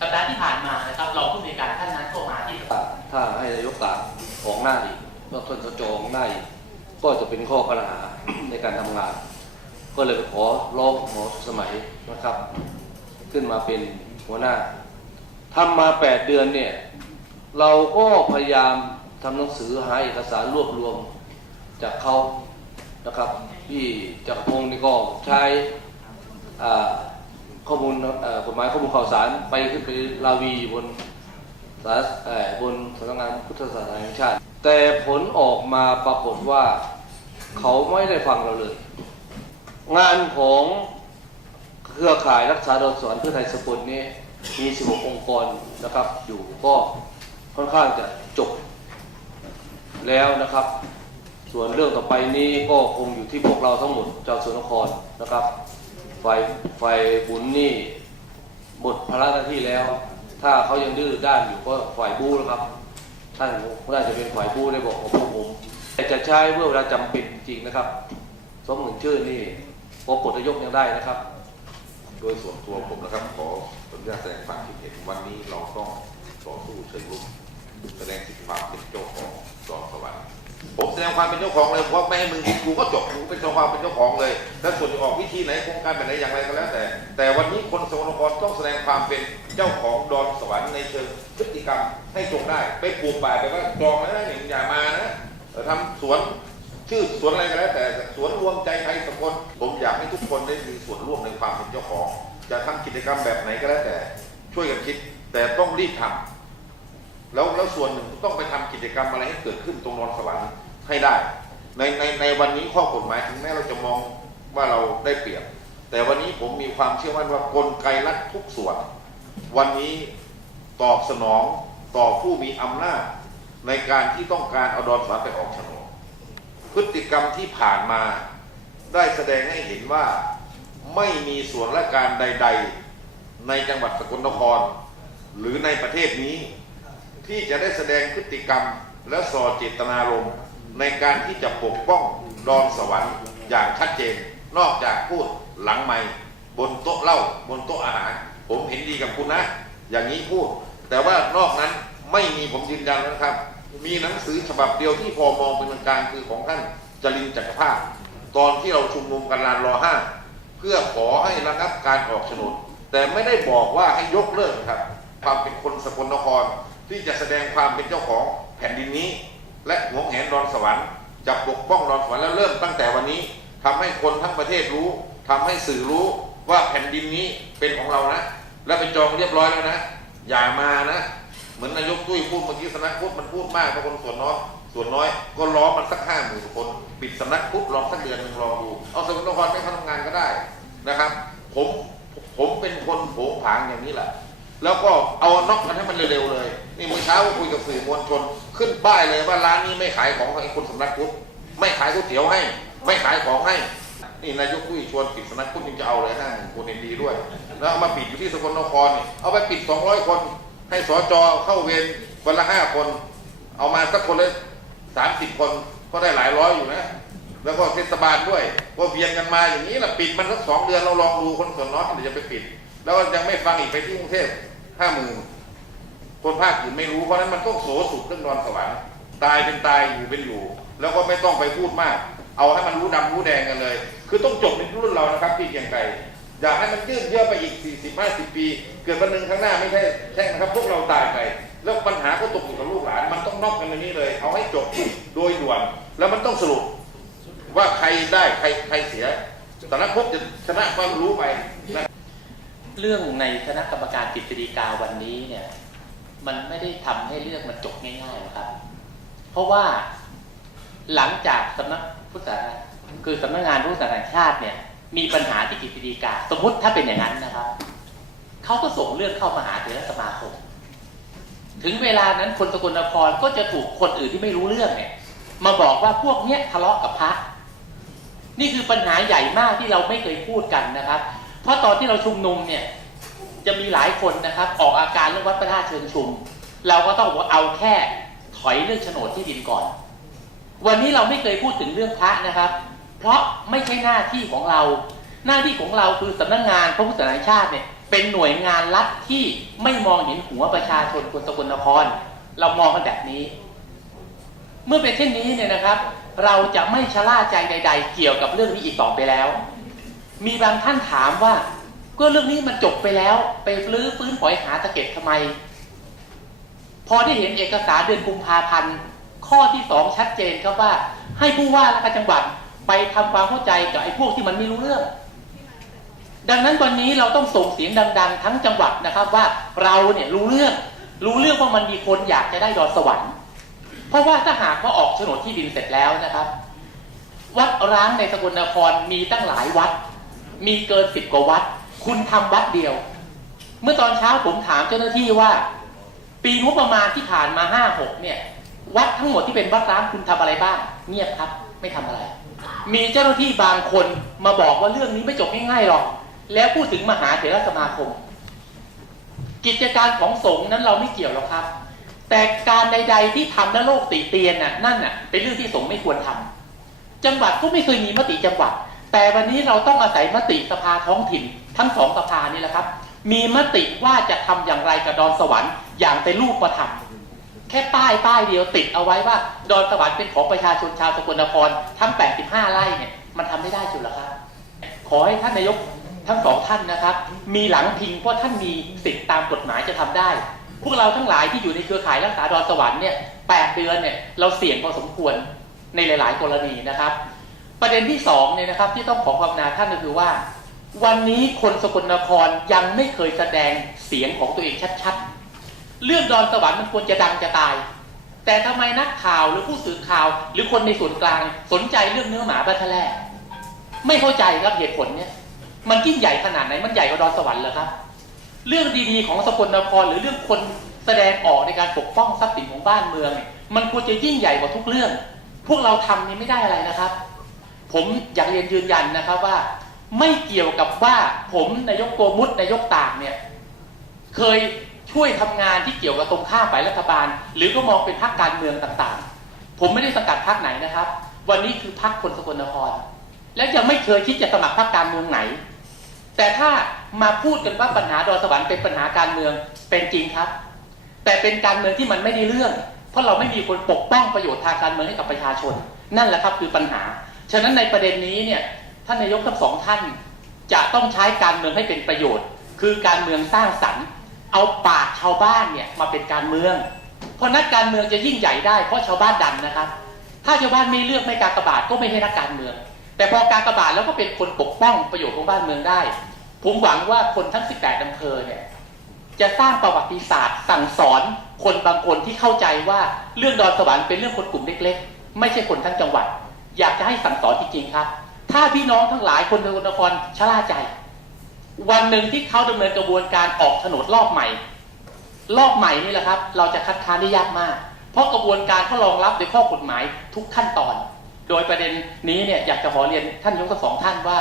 สัปดาห์ที่ผ่านมานะครับรองผู้ในการท่านนั้นก็มาที่ถ้าถ้าให้นายกตากของหน้าอีกก็ท่านสจของหน้าอีกก็จะเป็นข้อปัญหาในการทำงาน ก็เลยไปขอร้องหมอสมัยนะครับ ขึ้นมาเป็นหัวหน้าทำมาแปดเดือนเนี่ยเราก็พยายามทำหนังสือหาเอกสารรวบรวมจากเขานะครับที่จักรพงศ์นี่ก็ใช้ อ่าข้อมูลกฎหมายข้อมูลข่าวสารไปขึ้นไปลาวีบนสารบนสำนักงานพุทธศาสนาแห่งชาติ แต่ผลออกมาปรากฏว่าเขาไม่ได้ฟังเราเลย งานของเครือข่ายรักษาดอนสวรรค์เพื่อไทยสกุลนี้มี 16 องค์กรนะครับอยู่ก็ค่อนข้างจะจบแล้วนะครับ ส่วนเรื่องต่อไปนี้ก็คงอยู่ที่พวกเราทั้งหมดชาวสวนนครนะครับ ฝ่ายฝ่ายบุญนี่หมดภาระหน้าที่แล้ว ถ้าเขายังดื้อด้านอยู่ก็ฝ่ายบูนะครับ ท่านน่าจะเป็นฝ่ายบูได้บอกกับพวกผมแต่จะใช้เมื่อเวลาจำเป็นจริงนะครับ สมหนึ่งชื่อนี่พอกดนายกยังได้นะครับ โดยส่วนตัวผมนะครับขออนุญาตแสดงความคิดเห็นวันนี้เราต้องต่อสู้เชิงรุกแสดงสิทธิความเป็นเจ้าของดอนสวรรค์ ผมแสดงความเป็นเจ้าของเลยเพราะไม่ให้มึงกินกูก็จบกูเป็นเจ้าความเป็นเจ้าของเลยแล้วส่วนจะออกวิธีไหนโครงการแบบไหนอย่างไรก็แล้วแต่ แต่วันนี้คนสกลนครต้องแสดงความเป็นเจ้าของดอนสวรรค์ในเชิงพฤติกรรมให้จงได้ ไปปลูกป่าแต่ว่าจองนะหนึ่งอย่ามานะเออทำสวนชื่อสวนอะไรก็แล้วแต่สวนรวมใจไทยสักลผมอยากให้ทุกคนได้มีส่วนร่วมในความเป็นเจ้าของ จะทำกิจกรรมแบบไหนก็แล้วแต่ ช่วยกันคิดแต่ต้องรีบทำแล้วแล้วส่วนหนึ่งต้องไปทำกิจกรรมอะไรให้เกิดขึ้นตรงนอนสวรรค์ ให้ได้ ในในในวันนี้ข้อกฎหมายถึงแม้เราจะมองว่าเราได้เปรียบ แต่วันนี้ผมมีความเชื่อมั่นว่ากลไกรัฐทุกส่วน วันนี้ตอบสนองต่อผู้มีอำนาจ ในการที่ต้องการเอาดอนสวรรไปออกโฉนดพฤติกรรมที่ผ่านมาได้แสดงให้เห็นว่าไม่มีส่วนราชการใด ๆ ในจังหวัดสกลนคร หรือในประเทศนี้ ที่จะได้แสดงพฤติกรรมและส่อเจตนารมณ์ ในการที่จะปกป้องดอนสวรรค์อย่างชัดเจน นอกจากพูดหลังไม่บนโต๊ะเหล้าบนโต๊ะอาหาร ผมเห็นดีกับคุณนะ อย่างนี้พูด แต่ว่านอกนั้นไม่มีผมยืนยันนะครับ มีหนังสือฉบับเดียวที่พอมองเป็นกลางๆคือของท่านจรินจักรภาพ ตอนที่เราชุมนุมกันลานรอห้าเพื่อขอให้ระงับการออกโฉนดแต่ไม่ได้บอกว่าให้ยกเลิกนะครับ ความเป็นคนสกลนครที่จะแสดงความเป็นเจ้าของแผ่นดินนี้ และหวงแหนดอนสวรรค์จะปกป้องดอนสวรรค์และเริ่มตั้งแต่วันนี้ทำให้คนทั้งประเทศรู้ทำให้สื่อรู้ว่าแผ่นดินนี้เป็นของเรานะ และไปจองเรียบร้อยแล้วนะ อย่ามานะ เหมือนนายกตุ้ยพูดเมื่อกี้สนักพุทธมันพูดมากเพราะคนส่วนน้อยส่วนน้อยก็ล้อมันสักห้าหมื่นคน ปิดสำนักพุทธลองสักเดือนหนึ่งรอดูเอาสกลนครไม่เข้าทำงานก็ได้นะครับ ผมผมเป็นคนโผงผางอย่างนี้แหละ แล้วก็เอาน็อกกันให้มันเร็วๆเลย นี่เมื่อเช้าก็คุยกับสื่อมวลชน ขึ้นป้ายเลยว่าร้านนี้ไม่ขายของให้คนสำนักพุทธไม่ขายก๋วยเตี๋ยวให้ ไม่ขายของให้ นี่นายกตุ้ยชวนปิดสำนักพุทธยังจะเอาเลยห้าหมื่นคนดีด้วย แล้วเอามาปิดอยู่ที่สกลนครนี่เอาไปปิดสองร้อยคน ให้สจเข้าเวรวันละห้าคน เอามาสักคนละสามสิบคนก็ได้หลายร้อยอยู่นะแล้วก็เทศบาลด้วยก็เวียนกันมาอย่างนี้แหละปิดมันสักสองเดือนเราลองดูคนส่วนน้อยเดี๋ยวจะไปปิด แล้วก็ยังไม่ฟังอีกไปที่กรุงเทพห้าหมื่น คนภาคอื่นไม่รู้เพราะนั้นมันต้องโสสุดเรื่องนอนสวรรค์ตายเป็นตายอยู่เป็นอยู่ แล้วก็ไม่ต้องไปพูดมาก เอาให้มันรู้ดำรู้แดงกันเลย คือต้องจบในรุ่นเรานะครับพี่เกียงไกรอย่าให้มันยืดเยื้อไปอีก 40 50 ปี เกิดวันหนึ่งข้างหน้าไม่ใช่แช่งนะครับ พวกเราตายไป แล้วปัญหาก็ตกอยู่กับลูกหลาน มันต้องนอกกันในนี้เลย เอาให้จบโดยด่วน แล้วมันต้องสรุปว่าใครได้ใครใครเสียสำนักพุทธจะชนะความรู้ไปนะเรื่องในคณะกรรมการกฤษฎีกาวันนี้เนี่ย มันไม่ได้ทำให้เรื่องมันจบง่ายๆหรอกครับ เพราะว่าหลังจากสำนักพุทธศาสนาคือสำนักงานพุทธศาสนาชาติเนี่ย มีปัญหาที่กฤษฎีกาสมมุติถ้าเป็นอย่างนั้นนะครับเขาก็ส่งเรื่องเข้ามาหาเถรสมาคม ถึงเวลานั้นคนสกลนครก็จะถูกคนอื่นที่ไม่รู้เรื่องเนี่ย มาบอกว่าพวกเนี้ยทะเลาะกับพระนี่คือปัญหาใหญ่มากที่เราไม่เคยพูดกันนะครับ เพราะตอนที่เราชุมนุมเนี่ย จะมีหลายคนนะครับออกอาการเรื่องวัดพระธาตุเชิงชุม เราก็ต้องเอาแค่ถอยเรื่องโฉนดที่ดินก่อน วันนี้เราไม่เคยพูดถึงเรื่องพระนะครับ เพราะไม่ใช่หน้าที่ของเรา หน้าที่ของเราคือสำนักงานพระพุทธศาสนาชาติเนี่ยเป็นหน่วยงานรัฐที่ไม่มองเห็นหัวประชาชนคนสกลนคร เรามองกันแบบนี้ เมื่อเป็นเช่นนี้เนี่ยนะครับ เราจะไม่ชะล่าใจใด ๆ เกี่ยวกับเรื่องนี้อีกต่อไปแล้ว มีบางท่านถามว่า ก็เรื่องนี้มันจบไปแล้ว ไปลื้อฟื้นฝอยหาตะเก็บทำไม พอได้เห็นเอกสารเดือนกุมภาพันธ์ข้อที่สองชัดเจนครับว่า ให้ผู้ว่าและการจังหวัดไปทำความเข้าใจกับไอ้พวกที่มันไม่รู้เรื่อง ดังนั้นวันนี้เราต้องส่งเสียงดัง ๆ ทั้งจังหวัดนะครับว่าเราเนี่ยรู้เรื่อง รู้เรื่องว่ามันมีคนอยากจะได้ดอนสวรรค์ เพราะว่าถ้าหากเขาออกโฉนดที่ดินเสร็จแล้วนะครับ วัดร้างในสกลนครมีตั้งหลายวัด มีเกินสิบกว่าวัด คุณทำวัดเดียว เมื่อตอนเช้าผมถามเจ้าหน้าที่ว่า ปีงบประมาณที่ผ่านมาห้าหกเนี่ย วัดทั้งหมดที่เป็นวัดร้างคุณทำอะไรบ้าง เงียบครับ ไม่ทำอะไร มีเจ้าหน้าที่บางคนมาบอกว่าเรื่องนี้ไม่จบง่ายๆหรอก แล้วพูดถึงมหาเถรสมาคม กิจการของสงฆ์นั้นเราไม่เกี่ยวหรอกครับ แต่การใด ๆที่ทำแล้วโลกติเตียนน่ะนั่นน่ะเป็นเรื่องที่สงฆ์ไม่ควรทำจังหวัดก็ไม่เคยมีมติจังหวัดแต่วันนี้เราต้องอาศัยมติสภาท้องถิ่น ทั้งสองสภานี่แหละครับ มีมติว่าจะทำอย่างไรกับดอนสวรรค์อย่างเป็นรูปธรรมแค่ป้ายป้ายเดียวติดเอาไว้ว่า ดอนสวรรค์เป็นของประชาชนชาวสกลนครทั้ง 85 ไร่เนี่ยมันทำไม่ได้จุดหรอครับ ขอให้ท่านนายกทั้งสองท่านนะครับ มีหลังพิงเพราะท่านมีสิทธิตามกฎหมายจะทำได้ พวกเราทั้งหลายที่อยู่ในเครือข่ายรักษาดอนสวรรค์เนี่ยแปดเดือนเนี่ยเราเสี่ยงพอสมควรในหลาย ๆ กรณีนะครับ ประเด็นที่สองเนี่ยนะครับที่ต้องขอความนาท่านก็คือว่า วันนี้คนสกลนครยังไม่เคยแสดงเสียงของตัวเองชัดๆ เรื่องดอนสวรรค์มันควรจะดังจะตาย แต่ทำไมนักข่าวหรือผู้สื่อข่าว หรือคนในส่วนกลางสนใจเรื่องเนื้อหมาบัตแลไม่เข้าใจครับเหตุผลเนี่ย มันยิ่งใหญ่ขนาดไหนมันใหญ่กว่าดอนสวรรค์เหรอครับ เรื่องดีๆของสกลนครหรือเรื่องคนแสดงออกในการปกป้องทรัพย์สินของบ้านเมืองเนี่ยมันควรจะยิ่งใหญ่กว่าทุกเรื่อง พวกเราทำนี่ไม่ได้อะไรนะครับ ผมอยากเรียนยืนยันนะครับว่า ไม่เกี่ยวกับว่าผมนายกโกมุตนายกต่างเนี่ยเคยช่วยทำงานที่เกี่ยวกับตรงข้ามฝ่ายรัฐบาล หรือก็มองเป็นพรรคการเมืองต่างๆ ผมไม่ได้สังกัดพรรคไหนนะครับ วันนี้คือพรรคคนสกลนคร และยังไม่เคยคิดจะสมัครพรรคการเมืองไหน แต่ถ้ามาพูดกันว่าปัญหาดอนสวรรค์เป็นปัญหาการเมืองเป็นจริงครับ แต่เป็นการเมืองที่มันไม่ได้เรื่อง เพราะเราไม่มีคนปกป้องประโยชน์ทางการเมืองให้กับประชาชน นั่นแหละครับคือปัญหา ฉะนั้นในประเด็นนี้เนี่ย ท่านนายกทั้งสองท่าน จะต้องใช้การเมืองให้เป็นประโยชน์ คือการเมืองสร้างสรรค์ เอาปากชาวบ้านเนี่ยมาเป็นการเมือง เพราะนักการเมืองจะยิ่งใหญ่ได้เพราะชาวบ้านดันนะครับ ถ้าชาวบ้านไม่เลือกไม่การกระบาทก็ไม่ให้นักการเมือง แต่พอการกระบาทแล้วก็เป็นคนปกป้องประโยชน์ของบ้านเมืองได้ ผมหวังว่าคนทั้ง 18อำเภอเนี่ยจะสร้างประวัติศาสตร์สั่งสอนคนบางคนที่เข้าใจว่าเรื่องดอนสวรรค์เป็นเรื่องคนกลุ่มเล็ก ๆ ไม่ใช่คนทั้งจังหวัด อยากจะให้สั่งสอนจริงๆครับ ถ้าพี่น้องทั้งหลายคนในนครชะล่าใจ วันหนึ่งที่เขาดำเนินกระบวนการออกโฉนดรอบใหม่ รอบใหม่นี่แหละครับ เราจะคัดค้านได้ยากมาก เพราะกระบวนการเขารองรับโดยข้อกฎหมายทุกขั้นตอน โดยประเด็นนี้เนี่ยอยากจะขอเรียนท่านยกทั้งสองท่านว่า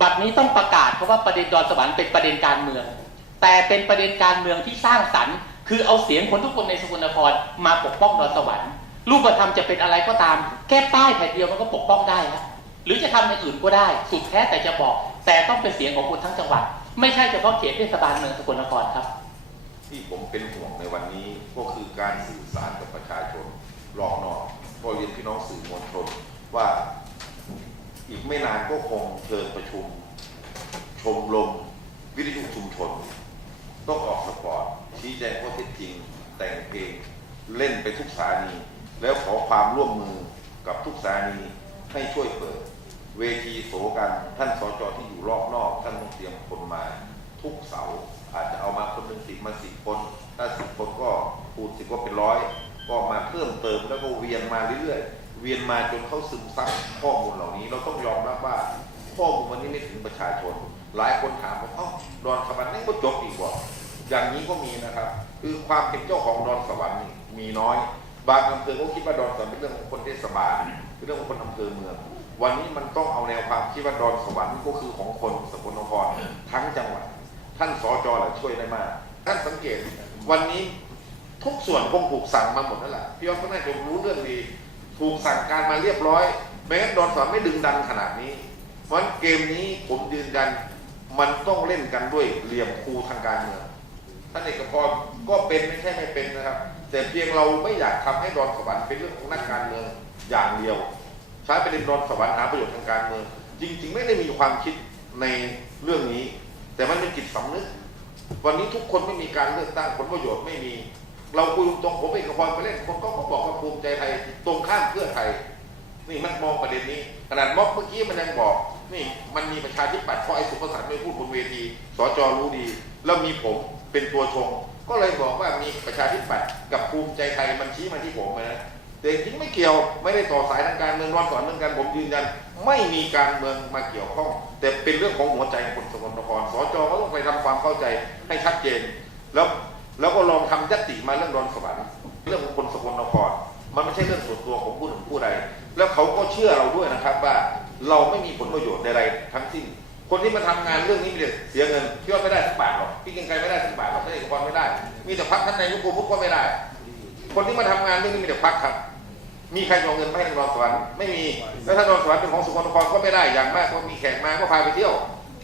บัดนี้ต้องประกาศเพราะว่าประเด็นดอนสวรรค์เป็นประเด็นการเมือง แต่เป็นประเด็นการเมืองที่สร้างสรรค์ คือเอาเสียงคนทุกคนในสกลนครมาปกป้องดอนสวรรค์รูปธรรมจะเป็นอะไรก็ตาม แค่ป้ายแผ่นเดียวมันก็ปกป้องได้แล้ว รือจะทำในอื่นก็ได้ สุดแท้แต่จะบอก แต่ต้องเป็นเสียงของคนทั้งจังหวัด ไม่ใช่เฉพาะเขตเทศบาลเมืองสกลนครครับ ที่ผมเป็นห่วงในวันนี้ก็คือการสื่อสารกับประชาชนรอบนอกก็เรียนพี่น้องสื่อมวลชนว่าอีกไม่นานก็คงเชิญประชุม ชมรมวิทยุชุมชน ต้องออกสปอร์ตชี้แจงข้อเท็จจริง แต่งเพลงเล่นไปทุกสถานี แล้วขอความร่วมมือกับทุกสถานีให้ช่วยเปิด เวทีโสกันท่านสจที่อยู่รอบนอกท่านต้องเตรียมคนมาทุกเสาอาจจะเอามาคนหนึ่งสิบมาสิบคน ถ้าสิบคนก็คูณสิบก็เป็นร้อยก็มาเพิ่มเติมแล้วก็เวียนมาเรื่อยๆ เวียนมาจนเขาซึมซับข้อมูลเหล่านี้ เราต้องยอมรับว่าข้อมูลวันนี้ไม่ถึงประชาชน หลายคนถามว่าเอ้าดอนสวรรค์นี่ก็จบอีกว่าอย่างนี้ก็มีนะครับ คือความเป็นเจ้าของดอนสวรรค์นี่มีน้อย บางอำเภอก็คิดว่าดอนสวรรค์เป็นเรื่องของคนเทศบาลเป็นเรื่องของคนอำเภอเมือง วันนี้มันต้องเอาแนวความคิดว่าดอนสวรรค์ก็คือของคนสกลนครทั้งจังหวัด ท่านสจแหละช่วยได้มากท่านสังเกตวันนี้ทุกส่วนคงถูกสั่งมาหมดนั่นแหละพี่อ๊อฟก็น่าจะรู้เรื่องดี ถูกสั่งการมาเรียบร้อยไม่งั้นดอนสวรรค์ไม่ดึงดันขนาดนี้ เพราะฉะนั้นเกมนี้ผมยืนยันมันต้องเล่นกันด้วยเหลี่ยมครูทางการเมืองท่านเอกพรก็เป็นไม่ใช่ไม่เป็นนะครับ แต่เพียงเราไม่อยากทำให้ดอนสวรรค์เป็นเรื่องของนักการเมืองอย่างเดียว ใช้ประเด็นดอนสวรรค์หาประโยชน์ทางการเมือง จริง ๆ ไม่ได้มีความคิดในเรื่องนี้ แต่มันเป็นจิตสำนึก วันนี้ทุกคนไม่มีการเลือกตั้งผลประโยชน์ไม่มี เราคุยตรงผมเอกพรไปเล่นคนก็บอกว่าภูมิใจไทยตรงข้ามเพื่อไทย นี่มันมองประเด็นนี้ขนาดม็อบเมื่อกี้มันยังบอก นี่มันมีประชาธิปัตย์เพราะไอ้สุภาษาไม่พูดบนเวทีสจรู้ดี แล้วมีผมเป็นตัวชง ก็เลยบอกว่ามีประชาธิปัตย์กับภูมิใจไทยมันชี้มาที่ผมนะ แต่จริงไม่เกี่ยวไม่ได้ต่อสายทางการเมืองร้อนสอนเรื่องการผมยืนยัน ไม่มีการเมืองมาเกี่ยวข้อง แต่เป็นเรื่องของหัวใจของคนสกลนครสจก็ต้องไปทำความเข้าใจให้ชัดเจน แล้วแล้วก็ลองทำยติมาเรื่องดอนสวรรค์เรื่องของคนสกลนคร มันไม่ใช่เรื่องส่วนตัวของผู้หนึ่งผู้ใด แล้วเขาก็เชื่อเราด้วยนะครับว่าเราไม่มีผลประโยชน์ใดๆทั้งสิ้น คนที่มาทำงานเรื่องนี้มีแต่เสียเงินพี่ว่าไม่ได้สักบาทหรอกพี่เกรียงไกรไม่ได้สักบาทหรอกท่เอกพรไม่ได้ มีแต่พักท่านนายกโกมุกก็ไม่ได้ คนที่มาทำงานเรื่องนี้มีแต่พักครับ มีใครเอาเงินมาให้ทางดอนสวรรค์ไม่มีแล้วถ้าดอนสวรรค์เป็นของสุโขทัยก็ไม่ได้อย่างมากก็มีแขกมาก็พาไปเที่ยว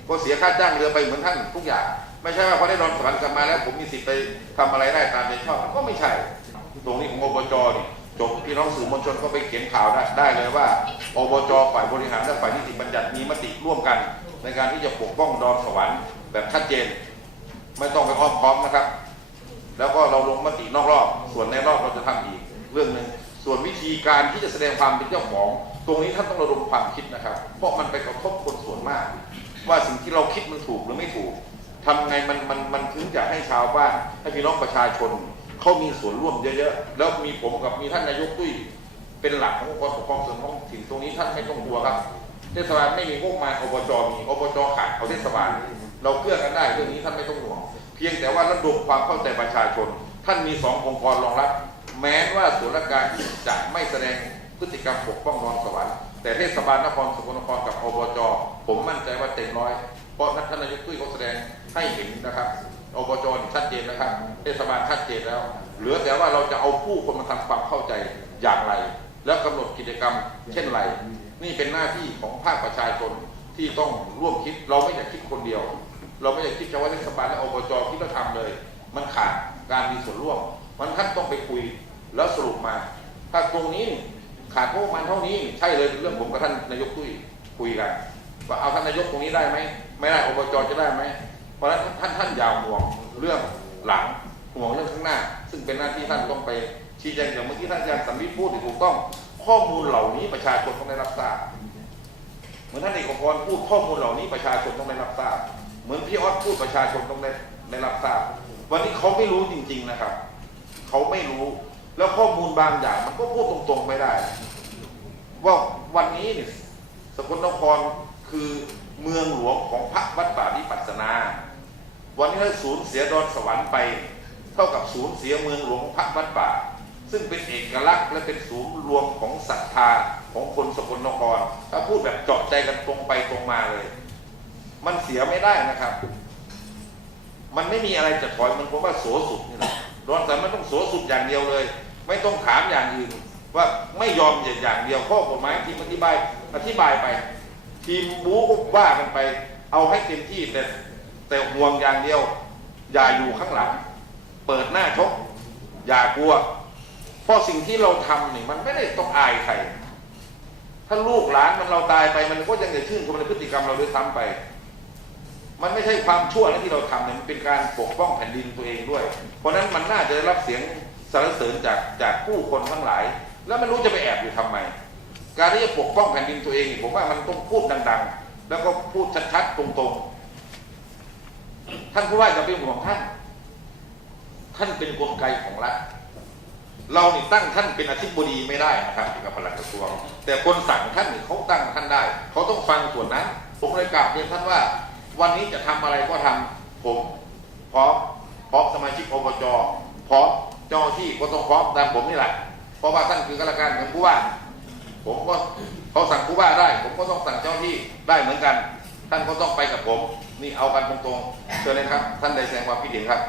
ก็เสียค่าจ้างเรือไปเหมือนท่านทุกอย่าง ไม่ใช่ว่าพอได้ดอนสวรรค์กลับมาแล้วผมมีสิทธิ์ไปทำอะไรได้ตามใจชอบก็ไม่ใช่ ตรงนี้ของอบจนี่จบพี่น้องสื่อมวลชนก็ไปเขียนข่าวได้ได้เลยว่าอบจฝ่ายบริหารและฝ่ายนิติบัญญัติมีมติร่วมกัน ในการที่จะปกป้องดอนสวรรค์แบบชัดเจน ไม่ต้องไปอ้อมค้อมนะครับ แล้วก็เราลงมตินอกรอบ ส่วนในรอบเราจะทำอีกเรื่องหนึ่ง ส่วนวิธีการที่จะแสดงความเป็นเจ้าของ ตรงนี้ท่านต้องระดมความคิดนะครับ เพราะมันไปกระทบคนส่วนมาก ว่าสิ่งที่เราคิดมันถูกหรือไม่ถูกทำไงมันมันมันถึงจะให้ชาวบ้านให้พี่น้องประชาชนเขามีส่วนร่วมเยอะๆแล้วมีผมกับมีท่านนายกตุ้ยเป็นหลักขององค์กรปกครองส่วนท้องถิ่นตรงนี้ท่านไม่ต้องกลัวครับเทศบาลไม่มีงบประมาอบจมีอบจขาดเอาเทศบาลเราเกื้อกันได้เรื่องนี้ท่านไม่ต้องห่วง เพียงแต่ว่าระดมความเข้าใจประชาชน ท่านมีสององค์กรรองรับ แม้ว่าส่วนราการจะไม่แสดงพฤติกรรมปกป้องนอนสวรรค์แต่เทศบาลนครสกลนครกับอบจผมมั่นใจว่าเต็มร้อยเพราะท่านนายกตุ้ยเขาแสดงให้เห็นนะครับอบจชัดเจนนะครับ เทศบาลชัดเจนแล้ว เหลือแต่ว่าเราจะเอาผู้คนมาทำความเข้าใจอย่างไร แล้วกำหนดกิจกรรมเช่นไร นี่เป็นหน้าที่ของภาคประชาชนที่ต้องร่วมคิดเราไม่อยากคิดคนเดียว เราไม่อยากคิดเฉพาะเทศบาลและอบจคิดแล้วทำเลย มันขาดการมีส่วนร่วม มันท่านต้องไปคุย แล้วสรุปมา ถ้าตรงนี้ขาดงบประมาณเท่านี้ใช่เลยเป็นเรื่องผมกับท่านนายกตุ้ยคุยกันว่าเอาท่านนายกตรงนี้ได้ไหมไม่ได้อบจจะได้ไหมเพราะฉะนั้นท่านท่านยาวห่วงเรื่องหลังห่วงเรื่องข้างหน้า ซึ่งเป็นหน้าที่ท่านต้องไปชี้แจงอย่างเมื่อกี้ท่านอาจารย์สัมวิทย์พูดถูกต้องข้อมูลเหล่านี้ประชาชนต้องได้รับทราบเหมือนท่านเอกพรพูดข้อมูลเหล่านี้ประชาชนต้องได้รับทราบ เหมือนพี่ออสพูดประชาชนต้องได้ได้รับทราบ วันนี้เขาไม่รู้จริง ๆนะครับ เขาไม่รู้ แล้วข้อมูลบางอย่างมันก็พูดตรงๆไม่ได้ ว่าวันนี้เนี่ยสกลนครคือเมืองหลวงของพระวัดป่าวิปัสสนา วันนี้ถ้าสูญเสียดอนสวรรค์ไป เท่ากับสูญเสียเมืองหลวงของพระวัดป่า ซึ่งเป็นเอกลักษณ์และเป็นศูนย์รวมของศรัทธาของคนสกลนครถ้าพูดแบบเจาะใจกันตรงไปตรงมาเลย มันเสียไม่ได้นะครับ มันไม่มีอะไรจะถอยมันเพราะว่าโสสุดนี่แหละรอนแต่มันต้องโสสุดอย่างเดียวเลย ไม่ต้องถามอย่างอื่นว่าไม่ยอมอย่างเดียวข้อกฎหมายทีมอธิบายอธิบายไป ทีมบู๊ก็ว่ากันไป เอาให้เต็มที่แต่แต่ห่วงอย่างเดียว อย่าอยู่ข้างหลัง เปิดหน้าชก อย่ากลัว เพราะสิ่งที่เราทำนี่มันไม่ได้ต้องอายใครถ้าลูกหลานมันเราตายไปมันก็ยังจะชื่นชมในพฤติกรรมเราด้วยซ้ำไป มันไม่ใช่ความชั่วนะที่เราทำเนี่ยมันเป็นการปกป้องแผ่นดินตัวเองด้วย เพราะฉะนั้นมันน่าจะได้รับเสียง สรรเสริญจากจากผู้คนทั้งหลาย แล้วไม่รู้จะไปแอบอยู่ทำไม การที่จะปกป้องแผ่นดินตัวเอง ผมว่ามันต้องพูดดัง ๆ แล้วก็พูดชัดๆตรงๆ ท่านผู้ว่าจะเป็นห่วงท่าน ท่านเป็นกลไกของรัฐเราเนี่ตั้งท่านเป็นอธิบดีไม่ได้นะครับกับปลัดกระทรวงแต่คนสั่งท่านนี่เขาตั้งท่านได้ เขาต้องฟังส่วนนั้นผมเลยกราบเรียนท่านว่า วันนี้จะทำอะไรก็ทำผมพร้อมพร้อมสมาชิกอบจพร้อม เจ้าที่ก็ต้องพร้อมตามผมนี่แหละ เพราะว่าท่านคือข้าราชการของผู้ว่า ผมก็เขาสั่งผู้ว่าได้ ผมก็ต้องสั่งเจ้าหน้าที่ได้เหมือนกัน ท่านก็ต้องไปกับผม นี่เอากันตรงๆเชิญเลยครับ ท่านใดแสดงความคิดเห็นครับ